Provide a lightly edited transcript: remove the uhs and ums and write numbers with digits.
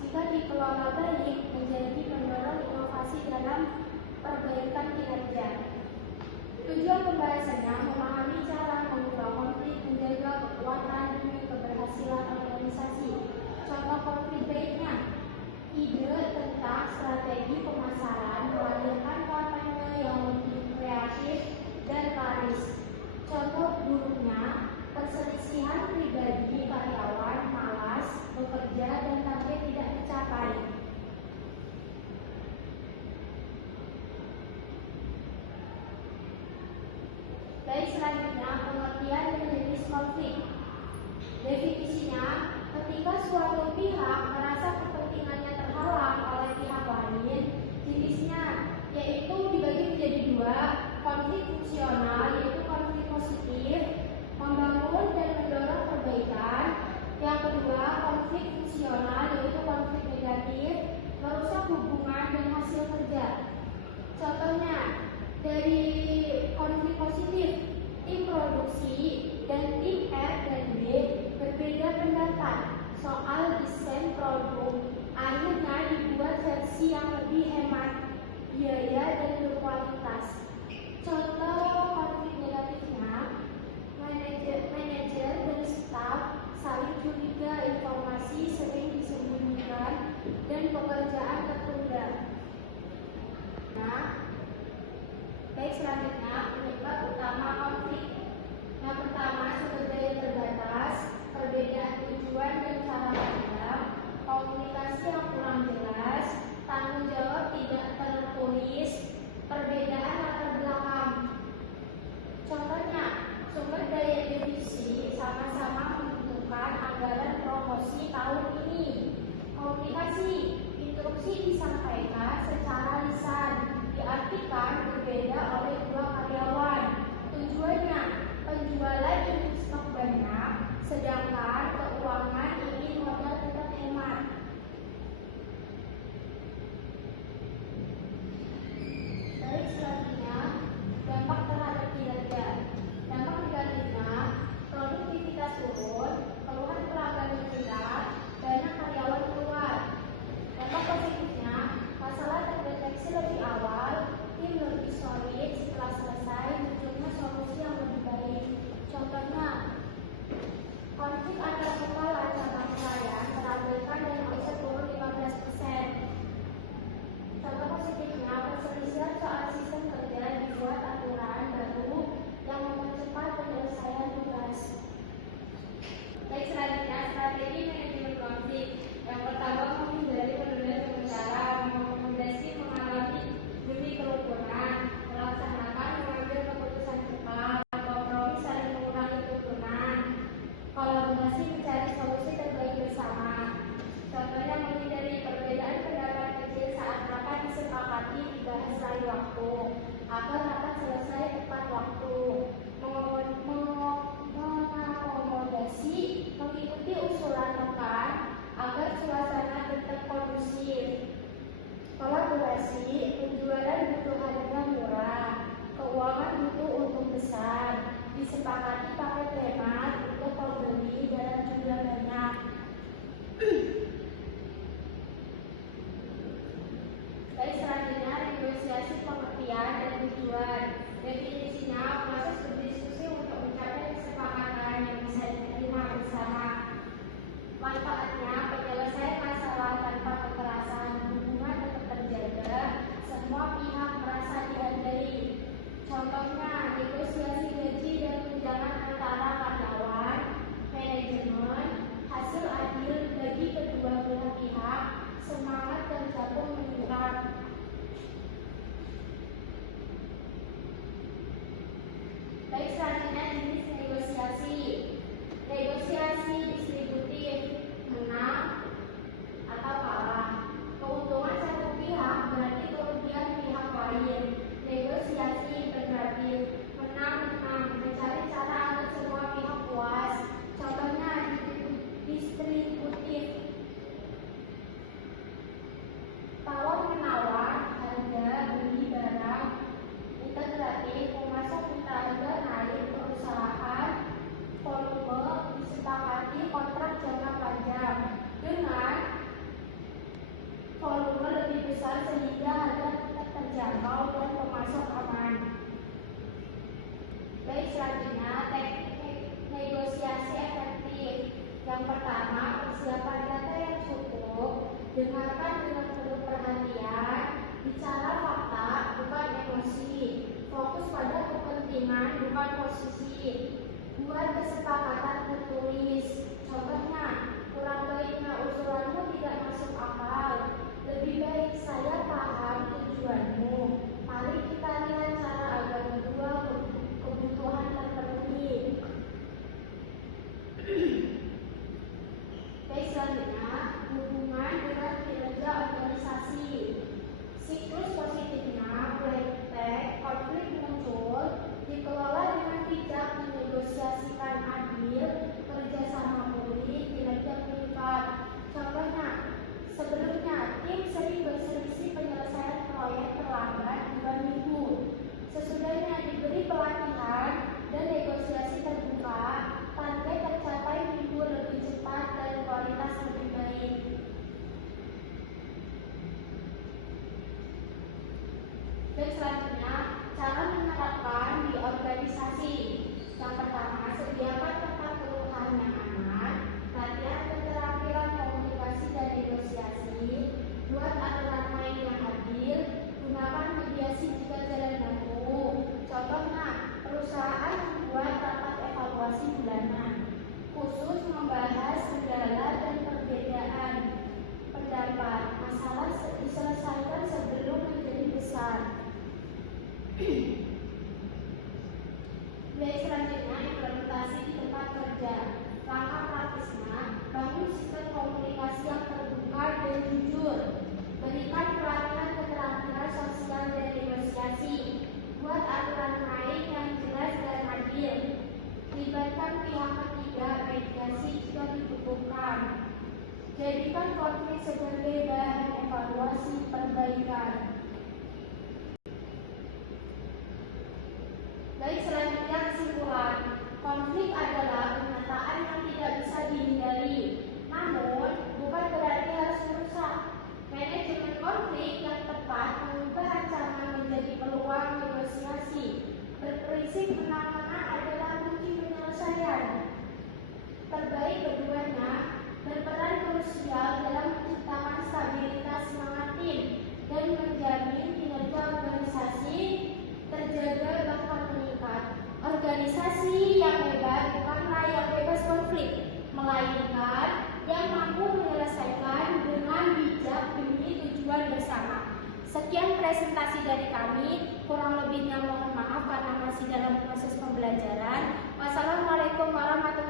jika dikelola baik menjadi pendorong inovasi dalam perbaikan kinerja. Tujuan pembahasannya memahami cara mengubah konflik menjaga kekuatan demi keberhasilan organisasi. Contoh konflik baiknya, ide tentang strategi pemasaran melahirkan kampanye yang lebih kreatif dan laris. Contoh buruknya, perselisihan pribadi karyawan malas bekerja dan target tidak tercapai. Baik, selanjutnya pengertian dan jenis konflik. Definisinya, ketika suatu pihak merasa kepentingannya terhalang oleh pihak lain, jenisnya yaitu dibagi menjadi dua, konflik fungsional yaitu konflik positif, membangun dan mendorong perbaikan. Yang kedua, konflik fungsional yaitu konflik negatif, merusak hubungan dan hasil kerja. Contohnya, dari konflik positif, tim produksi dan tim R dan B berbeda pendapat soal desain produk. Akhirnya dibuat versi yang lebih hemat biaya dan berkualitas. Contoh konflik negatifnya, manajer dan staf saling curiga, informasi sering disembunyikan, dan pekerjaan tertunda. Baik, selanjutnya penyebab utama konflik. Yang pertama, sumber daya terbatas, perbedaan tujuan dan cara pandang, komunikasi yang kurang jelas, tanggung jawab tidak tertulis, perbedaan latar belakang. Contohnya, sumber daya divisi sama-sama membutuhkan anggaran promosi tahun ini. Komunikasi, instruksi disampaikan secara lisan, diartikan berbeda oleh dua karyawan. Tujuannya, penjualan ingin stok banyak, sedangkan keuangan ingin modal tetap hemat. Baik, selanjutnya dampak terhadap kinerja. Dampak negatifnya, produktivitas turun, keluhan pelanggan meningkat, banyak karyawan keluar. Dampak positifnya, masalah terdeteksi lebih awal, tim lebih solid, setelah selesai munculnya solusi yang lebih baik. Contohnya, konflik antar kepala cabang pelayan terabaikan dan omset turun 15%. Contoh positifnya, perselisihan soal sistem kerja dibuat aturan baru yang mempercepat penyelesaian tugas. Baik, selanjutnya strategi manajemen konflik. Yang pertama, menghindari penundaan pembicara, mengakomodasi mengalami demi kerukunan, melaksanakan mengambil keputusan cepat, kompromi saling mengurangi tuntutan, kolaborasi mencari solusi terbaik bersama. Contohnya, menghindari perbedaan pendapat kecil saat rapat disepakati dibahas lain waktu, agar rapat selesai tepat waktu. Mengakomodasi, mengikuti usulan rekan agar suasana tetap kondusif. Kolaborasi, penjualan butuh harga murah, keuangan butuh untung besar, disepakati paket hemat untuk pembeli dalam jumlah banyak. Baik, selanjutnya negosiasi pengertian dan tujuan. Definisinya, proses Yang pertama, persiapan data yang cukup, dengarkan dengan penuh perhatian, bicara fakta, bukan emosi, fokus pada kepentingan, bukan posisi, buat kesepakatan tertulis. Contohnya, kurang baiknya usulanmu tidak masuk akal, lebih baik saya paham tujuanmu. Mari kita lihat cara agar kedua kebutuhan terpenuhi. Baik, selanjutnya, hubungan dengan kinerja organisasi. Siklus positifnya, praktek konflik muncul, dikelola dengan bijak, menegosiasikan adil, kerjasama pulih, kinerja meningkat. Contohnya, sebelumnya tim sering berselisih penyelesaian proyek terlambat 2 minggu. Sesudahnya diberi pelatihan dan negosiasi terbuka, target tercapai minggu lebih cepat dan kualitas lebih baik. Dan selanjutnya, cara menerapkan di organisasi. Yang pertama, sediakan tempat keluhan yang aman, latihan keterampilan komunikasi dan negosiasi, buat aturan main yang adil, gunakan mediasi jika jalan nemu. Contohnya, perusahaan membuat rapat evaluasi bulanan, khusus membahas kendala dan perbedaan pendapat. Masalah diselesaikan sebelum menjadi besar. Baik, selanjutnya implementasi di tempat kerja. Langkah praktisnya, bangun sistem komunikasi yang terbuka dan jujur. Berikan pelatihan keterampilan sosial dan negosiasi. Buat aturan main yang jelas dan adil. Libatkan pihak ketiga, mediasi jika dibutuhkan. Jadikan konflik sebagai bahan evaluasi perbaikan. Baik, selanjutnya kesimpulan. Konflik adalah kenyataan yang tidak bisa dihindari, namun bukan berarti harus merusak. Manajemen konflik yang tepat mengubah ancaman menjadi peluang negosiasi. Berprinsip menang-menang adalah kunci penyelesaian. Terbaik keduanya berperan krusial dalam menciptakan stabilitas semangat tim dan menjamin kinerja organisasi terjaga bahkan meningkat. Organisasi yang hebat bukanlah yang bebas konflik, melainkan yang mampu menyelesaikan dengan bijak demi tujuan bersama. Sekian presentasi dari kami, kurang lebihnya mohon maaf karena masih dalam proses pembelajaran. Wassalamualaikum warahmatullahi wabarakatuh.